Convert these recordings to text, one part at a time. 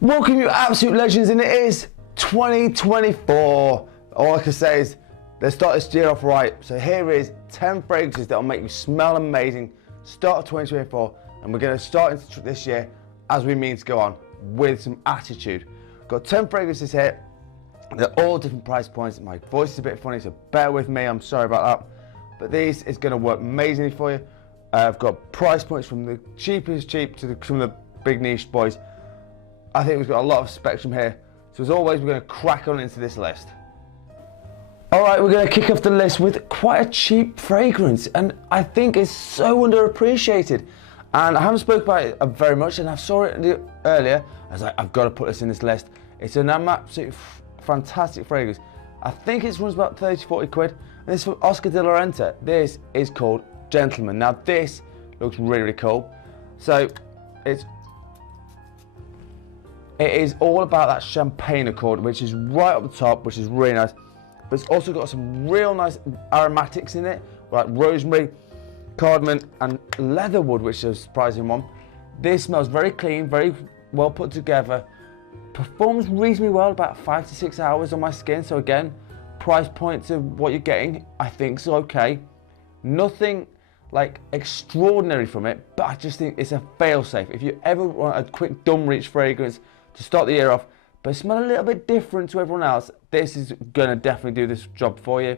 Welcome, you absolute legends, and it is 2024. All I can say is, let's start this year off right. So here is 10 fragrances that will make you smell amazing. Start of 2024, and we're going to start into this year as we mean to go on with some attitude. Got 10 fragrances here. They're all different price points. My voice is a bit funny, so bear with me. I'm sorry about that. But these is going to work amazingly for you. I've got price points from the cheapest cheap to some of the big niche boys. I think we've got a lot of spectrum here. So as always, we're going to crack on into this list. All right, we're going to kick off the list with quite a cheap fragrance, and I think it's so underappreciated. And I haven't spoken about it very much, and I saw it earlier. I was like, I've got to put this in this list. It's an absolutely fantastic fragrance. I think it runs about 30, 40 quid. And this is from Oscar de la Renta. This is called Gentleman. Now this looks really, really cool. So it is all about that champagne accord, which is right up the top, which is really nice. But it's also got some real nice aromatics in it, like rosemary, cardamom, and leatherwood, which is a surprising one. This smells very clean, very well put together. Performs reasonably well, about 5 to 6 hours on my skin. So again, price point to what you're getting, I think is okay. Nothing like extraordinary from it, but I just think it's a fail-safe. If you ever want a quick dumb reach fragrance to start the year off, but smell a little bit different to everyone else, this is gonna definitely do this job for you.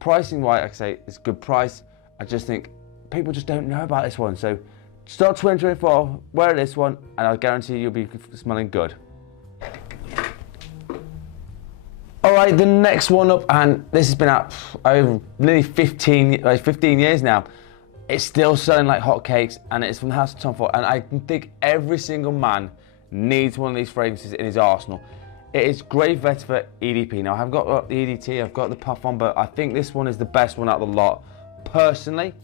Pricing wise, like I say, it's a good price. I just think people just don't know about this one. So start 2024, wear this one, and I'll guarantee you'll be smelling good. All right, the next one up, and this has been out over nearly 15 years now. It's still selling like hotcakes, and it's from the House of Tom Ford, and I think every single man needs one of these fragrances in his arsenal. It is great Vetiver EDP. Now, I haven't got the EDT, I've got the Parfum, but I think this one is the best one out of the lot, personally.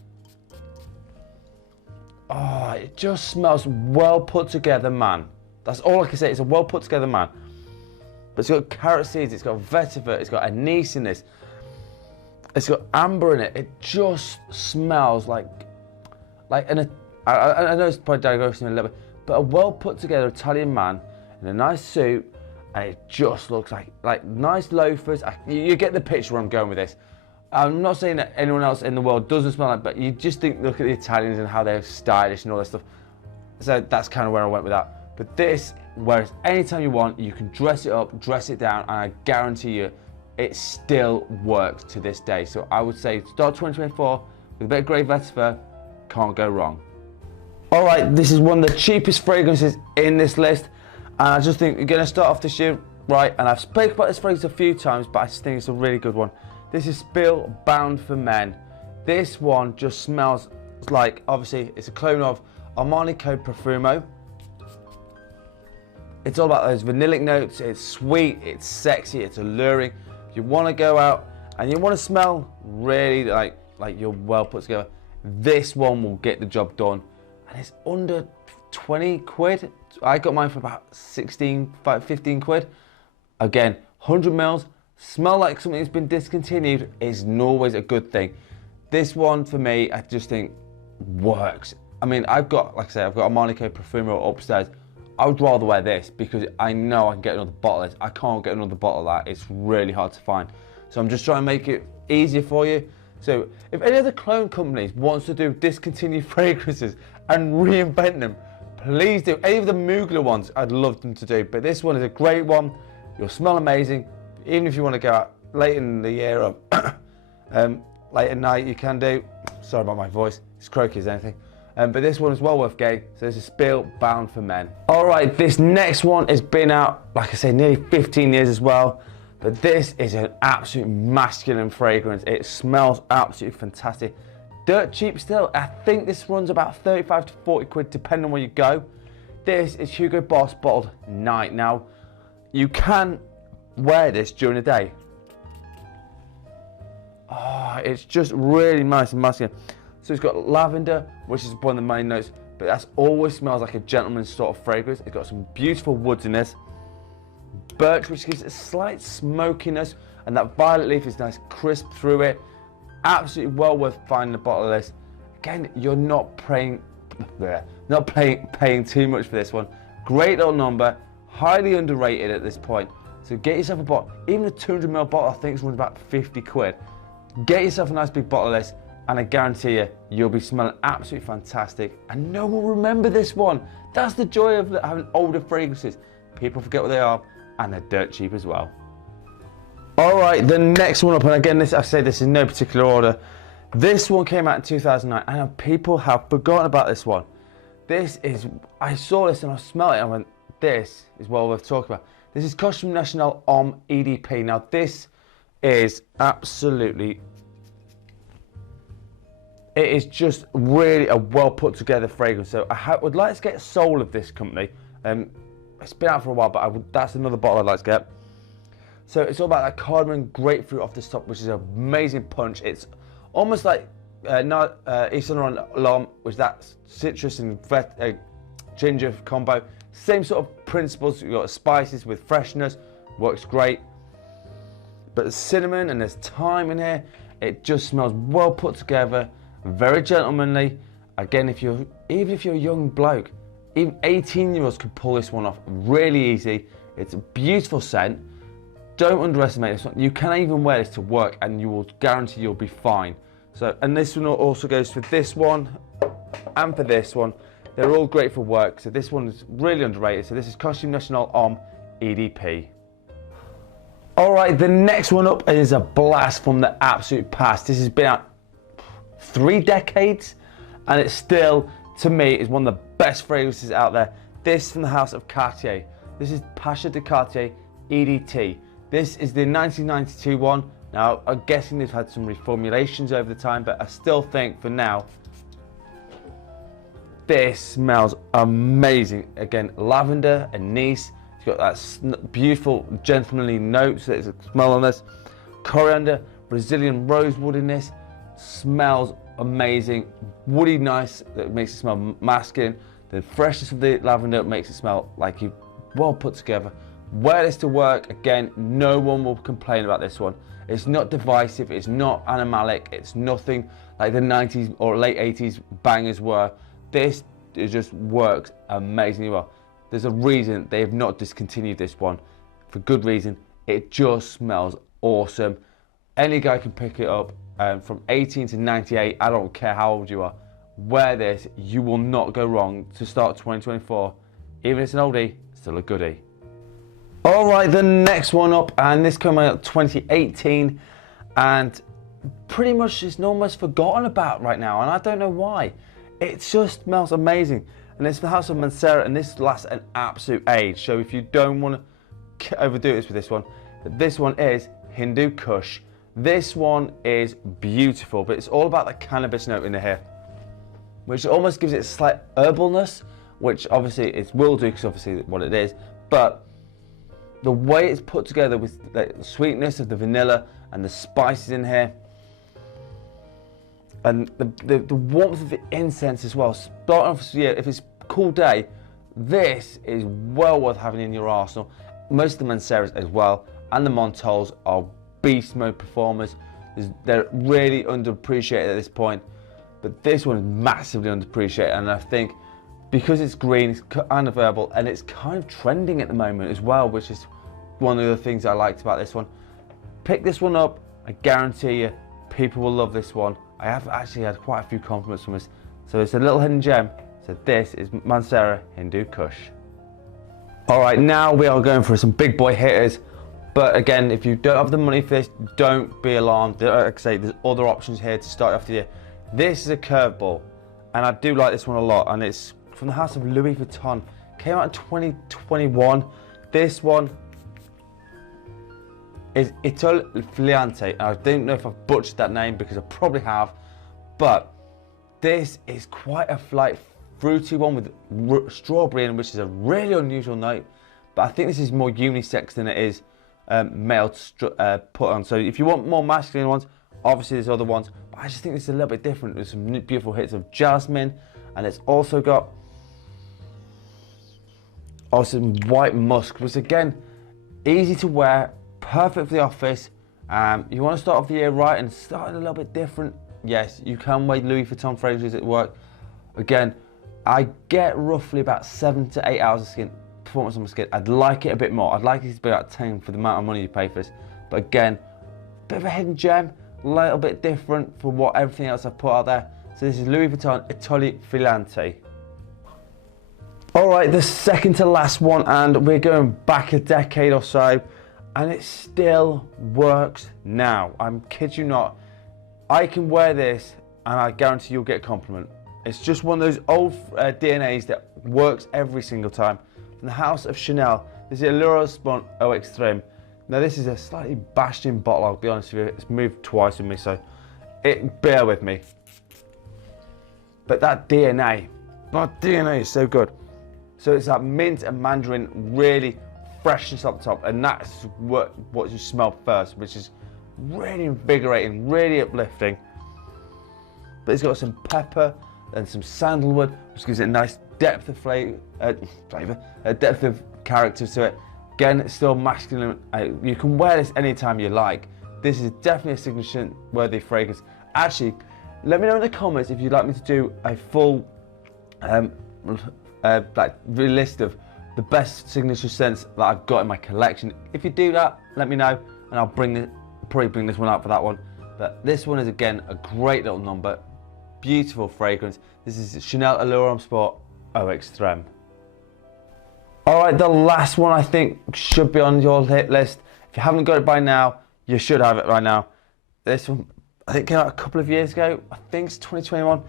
Oh, it just smells well put together, man. That's all I can say. It's a well put together man. But it's got carrot seeds, it's got vetiver, it's got anise in this. It's got amber in it. It just smells like I know it's probably digressing a little bit, but a well put together Italian man in a nice suit, and it just looks like nice loafers. You get the picture where I'm going with this. I'm not saying that anyone else in the world doesn't smell like, but you just think, look at the Italians and how they're stylish and all that stuff. So that's kind of where I went with that. But this, whereas anytime you want, you can dress it up, dress it down, and I guarantee you, it still works to this day. So I would say start 2024 with a bit of grey vetiver, can't go wrong. All right, this is one of the cheapest fragrances in this list, and I just think you're gonna start off this year right. And I've spoken about this fragrance a few times, but I just think it's a really good one. This is Sapil Bound for Men. This one just smells like, obviously, it's a clone of Armani Code Profumo. It's all about those vanillic notes. It's sweet, it's sexy, it's alluring. If you want to go out and you want to smell really like you're well put together, this one will get the job done. And it's under 20 quid. I got mine for about 15 quid. Again, 100 mils. Smell like something that's been discontinued is always a good thing. This one for me, I just think works. I mean, I've got, like I said, I've got a Armani Code Profumo upstairs. I would rather wear this because I know I can get another bottle of this. I can't get another bottle of that. It's really hard to find. So I'm just trying to make it easier for you. So if any other clone companies wants to do discontinued fragrances and reinvent them, please do. Any of the Mugler ones, I'd love them to do. But this one is a great one. You'll smell amazing. Even if you want to go out late in the year or late at night, you can do. Sorry about my voice, it's croaky as anything. But this one is well worth getting. So this is Sapil Bound for Men. All right, this next one has been out, like I say, nearly 15 years as well. But this is an absolute masculine fragrance. It smells absolutely fantastic. Dirt cheap still. I think this runs about 35 to 40 quid, depending on where you go. This is Hugo Boss bottled Night. Now, you can wear this during the day. Oh, it's just really nice and masculine. So it's got lavender, which is one of the main notes, but that always smells like a gentleman's sort of fragrance. It's got some beautiful woods in this. Birch, which gives it a slight smokiness, and that violet leaf is nice, crisp through it. Absolutely well worth finding a bottle of this. again, you're not paying too much for this one. Great little number, highly underrated at this point. So get yourself a bottle, even a 200ml bottle I think is worth about 50 quid. Get yourself a nice big bottle of this, and I guarantee you, you'll be smelling absolutely fantastic, and no one will remember this one. That's the joy of having older fragrances. People forget what they are, and they're dirt cheap as well. All right, the next one up, and again, I say this in no particular order. This one came out in 2009, and people have forgotten about this one. I saw this and I smelled it, and I went, this is well worth talking about. This is Kush National Homme EDP. Now, this is absolutely, it is just really a well put together fragrance. So I would like to get soul of this company. It's been out for a while, but that's another bottle I'd like to get. So it's all about that cardamom grapefruit off the top, which is an amazing punch. It's almost like Etoile, which that citrus and ginger combo. Same sort of principles. You've got spices with freshness, works great. But there's cinnamon and there's thyme in here. It just smells well put together, very gentlemanly. Again, even if you're a young bloke, even 18-year-olds could pull this one off really easy. It's a beautiful scent. Don't underestimate this one. You can even wear this to work and you will guarantee you'll be fine. So, and this one also goes for this one and for this one. They're all great for work. So this one is really underrated. So this is Kush National Homme EDP. All right, the next one up is a blast from the absolute past. This has been out 3 decades and it still, to me, is one of the best fragrances out there. This from the house of Cartier. This is Pasha de Cartier EDT. This is the 1992 one. Now, I'm guessing they've had some reformulations over the time, but I still think for now, this smells amazing. Again, lavender, anise. It's got that beautiful, gentlemanly notes. There's a smell on this. Coriander, Brazilian rosewood in this. Smells amazing. Woody, nice. That makes it smell masculine. The freshness of the lavender makes it smell like you well put together. Wear this to work. Again, no one will complain about this one. It's not divisive. It's not animalic. It's nothing like the 90s or late 80s bangers were. This just works amazingly well. There's a reason they have not discontinued this one, for good reason. It just smells awesome. Any guy can pick it up. From 18 to 98, I don't care how old you are. Wear this, you will not go wrong to start 2024. Even if it's an oldie, still a goodie. All right, the next one up, and this came out 2018, and pretty much is almost forgotten about right now, and I don't know why. It just smells amazing, and it's the house of Mancera, and this lasts an absolute age. So if you don't want to overdo this with this one is Hindu Kush. This one is beautiful, but it's all about the cannabis note in here, which almost gives it a slight herbalness, which obviously it will do because obviously what it is, but the way it's put together with the sweetness of the vanilla and the spices in here, and the warmth of the incense as well. Starting off, yeah, if it's a cool day, this is well worth having in your arsenal. Most of the Manceras as well, and the Montols are beast mode performers. They're really underappreciated at this point, but this one is massively underappreciated, and I think because it's green, it's kind of herbal, and it's kind of trending at the moment as well, which is one of the things I liked about this one. Pick this one up, I guarantee you, people will love this one. I have actually had quite a few compliments from this, so it's a little hidden gem. So this is Mancera Hindu Kush. All right, now we are going for some big boy hitters, but again, if you don't have the money for this, don't be alarmed. Like I say, there's other options here to start off the year. This is a curveball, and I do like this one a lot, and it's from the house of Louis Vuitton. Came out in 2021. This one is Etoile Filante. I don't know if I've butchered that name because I probably have, but this is quite a light, fruity one with strawberry in, which is a really unusual note. But I think this is more unisex than it is male to put on. So if you want more masculine ones, obviously there's other ones, but I just think this is a little bit different. There's some beautiful hits of jasmine, and it's also got some white musk, which again, easy to wear, perfect for the office. You want to start off the year right and start a little bit different. yes, you can wear Louis Vuitton fragrances at work. Again, I get roughly about 7 to 8 hours of skin performance on my skin. I'd like it a bit more. I'd like it to be about 10 for the amount of money you pay for this. But again, bit of a hidden gem, a little bit different from what everything else I've put out there. So this is Louis Vuitton Etoile Filante. All right, the second to last one, and we're going back a decade or so, and it still works now. I'm kid you not. I can wear this and I guarantee you'll get a compliment. It's just one of those old DNAs that works every single time. From the house of Chanel, this is Allure Spont Eau Extreme. Now this is a slightly bashed in bottle, I'll be honest with you. It's moved twice with me, so bear with me. But that DNA is so good. So it's that mint and mandarin, really freshness up top, and that's what you smell first, which is really invigorating, really uplifting. But it's got some pepper and some sandalwood, which gives it a nice depth of depth of character to it. Again, it's still masculine. You can wear this anytime you like. This is definitely a signature worthy fragrance. Actually, let me know in the comments if you'd like me to do a full list of the best signature scents that I've got in my collection. If you do that, let me know, and I'll probably bring this one out for that one. But this one is again a great little number, beautiful fragrance. This is Chanel Allure Sport Eau Extreme. All right, the last one I think should be on your hit list. If you haven't got it by now, you should have it right now. This one, I think, came out a couple of years ago. I think it's 2021.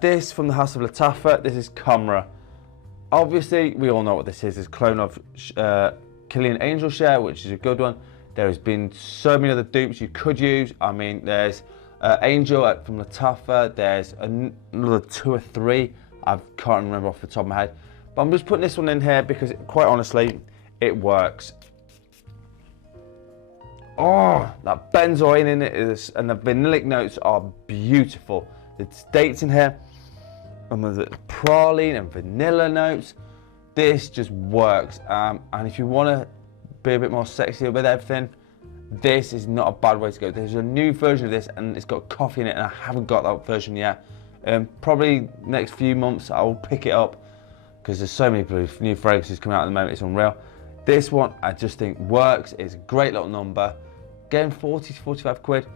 This from the house of Lattafa. This is Khamrah. Obviously, we all know what this is. It's a clone of Killian Angel Share, which is a good one. There has been so many other dupes you could use. I mean, there's Angel from Lattafa. There's another 2 or 3. I can't remember off the top of my head. But I'm just putting this one in here because, quite honestly, it works. Oh, that benzoin in it and the vanillic notes are beautiful. The dates in here, and the praline and vanilla notes. This just works. And if you want to be a bit more sexy with everything, this is not a bad way to go. There's a new version of this, and it's got coffee in it, and I haven't got that version yet. Probably next few months I'll pick it up, because there's so many new fragrances coming out at the moment. It's unreal. This one I just think works. It's a great little number. Getting 40 to 45 quid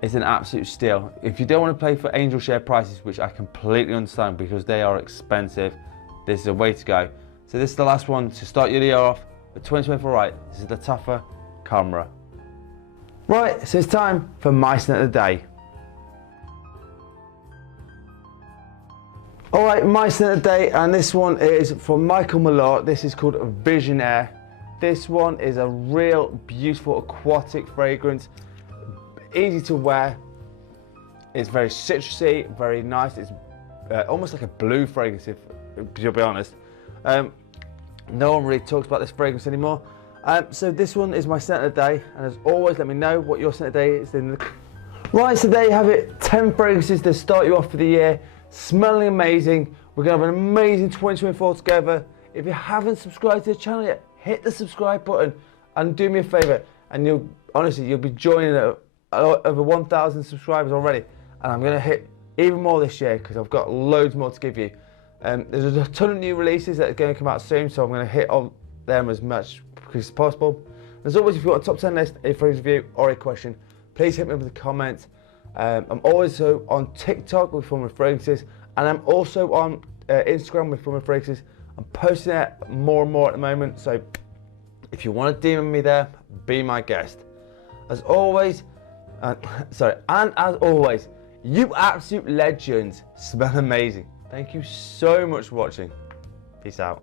is an absolute steal. If you don't want to pay for Angel Share prices, which I completely understand because they are expensive, this is a way to go. So this is the last one to start your year off for 2024. Right, this is the Lattafa Khamrah. Right, so it's time for my scent of the day. All right, my scent of the day, and this one is from Michael Malort. This is called Visionaire. This one is a real beautiful aquatic fragrance, easy to wear. It's very citrusy, very nice. It's almost like a blue fragrance, if you'll be honest. No one really talks about this fragrance anymore. So this one is my scent of the day, and as always, let me know what your scent of the day is in the... Right, so there you have it, 10 fragrances to start you off for the year. Smelling amazing. We're gonna have an amazing 2024 together. If you haven't subscribed to the channel yet, hit the subscribe button and do me a favor, and you'll be joining over 1,000 subscribers already, and I'm gonna hit even more this year because I've got loads more to give you. There's a ton of new releases that are going to come out soon, so I'm going to hit all them as much as possible. As always, if you've got a top 10 list, a fragrance review, or a question, please hit me with the comments. I'm also on TikTok with Filming Fragrances, and I'm also on Instagram with Filming Fragrances. I'm posting it more and more at the moment, so if you want to DM me there, be my guest. As always, and as always, you absolute legends smell amazing. Thank you so much for watching. Peace out.